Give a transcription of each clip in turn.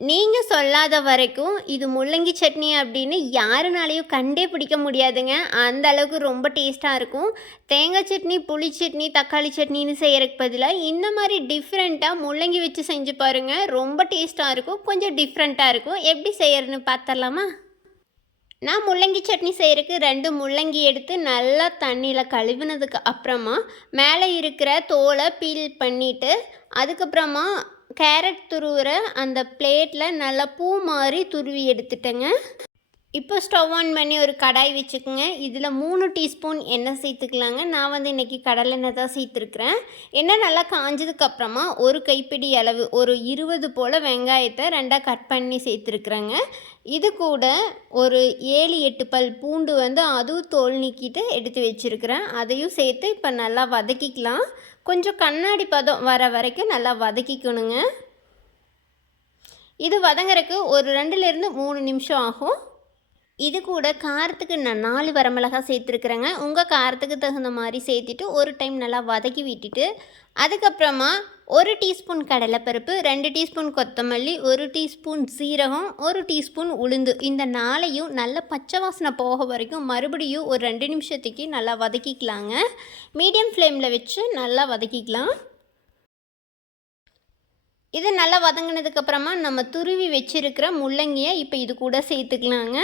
நீங்கள் சொல்லாத வரைக்கும் இது முள்ளங்கி சட்னி அப்படின்னு யாருனாலையும் கண்டே பிடிக்க முடியாதுங்க. அந்த அளவுக்கு ரொம்ப டேஸ்ட்டாக இருக்கும். தேங்காய் சட்னி, புளி சட்னி, தக்காளி சட்னின்னு செய்கிறதுக்கு பதிலாக இந்த மாதிரி டிஃப்ரெண்ட்டாக முள்ளங்கி வச்சு செஞ்சு பாருங்கள். ரொம்ப டேஸ்ட்டாக இருக்கும். கொஞ்சம் டிஃப்ரெண்ட்டாக இருக்கும். எப்படி செய்கிறதுன்னு பார்த்துடலாமா? நான் முள்ளங்கி சட்னி செய்கிறதுக்கு 2 முள்ளங்கி எடுத்து நல்லா தண்ணியில் கழுவினதுக்கு அப்புறமா மேலே இருக்கிற தோலை பீல் பண்ணிவிட்டு, அதுக்கப்புறமா கேரட் துருவுற அந்த பிளேட்டில் நல்லா பூ மாதிரி துருவி எடுத்துட்டேங்க. இப்போ ஸ்டவ் ஆன் பண்ணி ஒரு கடாய் வச்சுக்கோங்க. இதில் 3 டீஸ்பூன் எண்ணெய் சேர்த்துக்கலாங்க. நான் வந்து இன்றைக்கி கடலெண்ணெய் தான் சேர்த்துருக்குறேன். எண்ணெய் நல்லா காஞ்சதுக்கப்புறமா ஒரு கைப்பிடி அளவு ஒரு 20 போல் வெங்காயத்தை 2ஆக கட் பண்ணி சேர்த்துருக்குறேங்க. இது கூட ஒரு 7-8 பல் பூண்டு வந்து அதுவும் தோல் நீக்கிட்டு எடுத்து வச்சுருக்கிறேன். அதையும் சேர்த்து இப்போ நல்லா வதக்கிக்கலாம். கொஞ்சம் கண்ணாடி பதம் வர வரைக்கும் நல்லா வதக்கிக்கணுங்க. இது வதங்குறதுக்கு ஒரு 2லேருந்து 3 நிமிஷம் ஆகும். இது கூட காரத்துக்கு நான் 4 வரமிளகாய் சேர்த்துருக்குறேங்க. உங்கள் காரத்துக்கு தகுந்த மாதிரி சேர்த்துட்டு ஒரு டைம் நல்லா வதக்கி விட்டுட்டு, அதுக்கப்புறமா 1 டீஸ்பூன் கடலைப்பருப்பு, 2 டீஸ்பூன் கொத்தமல்லி, 1 டீஸ்பூன் சீரகம், 1 டீஸ்பூன் உளுந்து, இந்த 4ஐயும் நல்லா பச்சை வாசனை போக வரைக்கும் மறுபடியும் ஒரு 2 நிமிஷத்துக்கு நல்லா வதக்கிக்கலாங்க. மீடியம் ஃப்ளேமில் வச்சு நல்லா வதக்கிக்கலாம். இது நல்லா வதங்கினதுக்கப்புறமா நம்ம துருவி வச்சுருக்கிற முள்ளங்கியை இப்போ இது கூட சேர்த்துக்கலாங்க.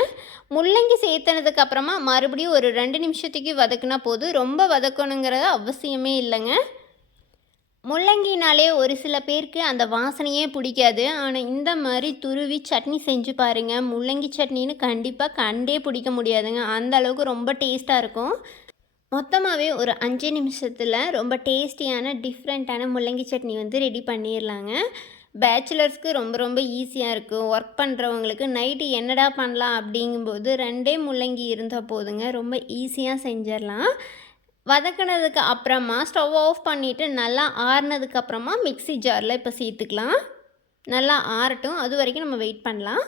முள்ளங்கி சேர்த்துனதுக்கப்புறமா மறுபடியும் ஒரு 2 நிமிஷத்துக்கு வதக்குனா போதும். ரொம்ப வதக்கணுங்கிறது அவசியமே இல்லைங்க. முள்ளங்கினாலே ஒரு சில பேருக்கு அந்த வாசனையே பிடிக்காது. ஆனால் இந்த மாதிரி துருவி சட்னி செஞ்சு பாருங்கள். முள்ளங்கி சட்னின்னு கண்டிப்பாக கண்டே பிடிக்க முடியாதுங்க. அந்த அளவுக்கு ரொம்ப டேஸ்ட்டாக இருக்கும். மொத்தமாகவே ஒரு 5 நிமிஷத்தில் ரொம்ப டேஸ்டியான டிஃப்ரெண்ட்டான முள்ளங்கி சட்னி வந்து ரெடி பண்ணிடலாங்க. பேச்சுலர்ஸ்க்கு ரொம்ப ரொம்ப ஈஸியாக இருக்கும். ஒர்க் பண்ணுறவங்களுக்கு நைட்டு என்னடா பண்ணலாம் அப்படிங்கும்போது 2 முள்ளங்கி இருந்தால் போதுங்க. ரொம்ப ஈஸியாக செஞ்சிடலாம். வதக்கினதுக்கு அப்புறமா ஸ்டவ் ஆஃப் பண்ணிவிட்டு நல்லா ஆறுனதுக்கப்புறமா மிக்ஸி ஜாரில் இப்போ சேர்த்துக்கலாம். நல்லா ஆறட்டும், அது வரைக்கும் நம்ம வெயிட் பண்ணலாம்.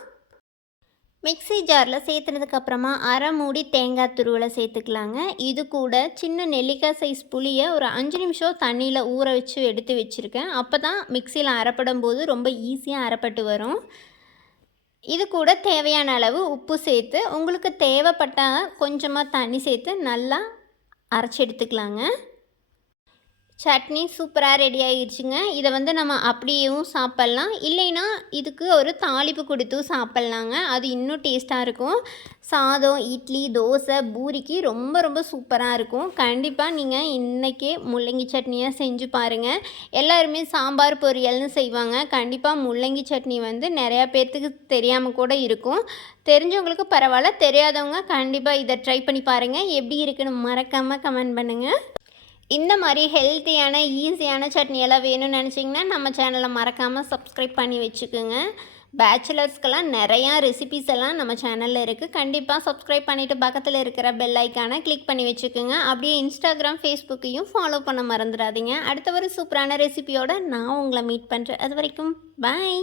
மிக்ஸி ஜாரில் சேர்த்துனதுக்கப்புறமா அரை மூடி தேங்காய் துருவலை சேர்த்துக்கலாங்க. இது கூட சின்ன நெல்லிக்காய் சைஸ் புளியை ஒரு 5 நிமிஷம் தண்ணியில் ஊற வச்சு எடுத்து வச்சுருக்கேன். அப்போ தான் மிக்சியில் அரைப்படும் போது ரொம்ப ஈஸியாக அரைப்பட்டு வரும். இது கூட தேவையான அளவு உப்பு சேர்த்து, உங்களுக்கு தேவைப்பட்டால் கொஞ்சமாக தண்ணி சேர்த்து நல்லா அரைச்சி எடுத்துக்கலாங்க. சட்னி சூப்பராக ரெடி ஆகிடுச்சுங்க. இதை வந்து நம்ம அப்படியேவும் சாப்பிட்லாம், இல்லைன்னா இதுக்கு ஒரு தாளிப்பு கொடுத்தும் சாப்பிட்லாங்க. அது இன்னும் டேஸ்ட்டாக இருக்கும். சாதம், இட்லி, தோசை, பூரிக்கு ரொம்ப ரொம்ப சூப்பராக இருக்கும். கண்டிப்பாக நீங்கள் இன்றைக்கே முள்ளங்கி சட்னியாக செஞ்சு பாருங்கள். எல்லாருமே சாம்பார் பொரியல்னு செய்வாங்க. கண்டிப்பாக முள்ளங்கி சட்னி வந்து நிறையா பேர்த்துக்கு தெரியாமல் கூட இருக்கும். தெரிஞ்சவங்களுக்கு பரவாயில்ல, தெரியாதவங்க கண்டிப்பாக இதை ட்ரை பண்ணி பாருங்கள். எப்படி இருக்குன்னு மறக்காமல் கமெண்ட் பண்ணுங்கள். இந்த மாதிரி ஹெல்த்தியான ஈஸியான சட்னியெல்லாம் வேணும்னு நினச்சிங்கன்னா நம்ம சேனலை மறக்காமல் சப்ஸ்கிரைப் பண்ணி வச்சுக்கோங்க. பேச்சுலர்ஸ்க்கெல்லாம் நிறையா ரெசிபீஸ் எல்லாம் நம்ம சேனலில் இருக்குது. கண்டிப்பாக சப்ஸ்கிரைப் பண்ணிவிட்டு பக்கத்தில் இருக்கிற பெல் ஐக்கானை கிளிக் பண்ணி வச்சுக்கோங்க. அப்படியே இன்ஸ்டாகிராம், ஃபேஸ்புக்கையும் ஃபாலோ பண்ண மறந்துடாதீங்க. அடுத்த ஒரு சூப்பரான ரெசிபியோடு நான் உங்களை மீட் பண்ணுறேன். அது வரைக்கும் பாய்.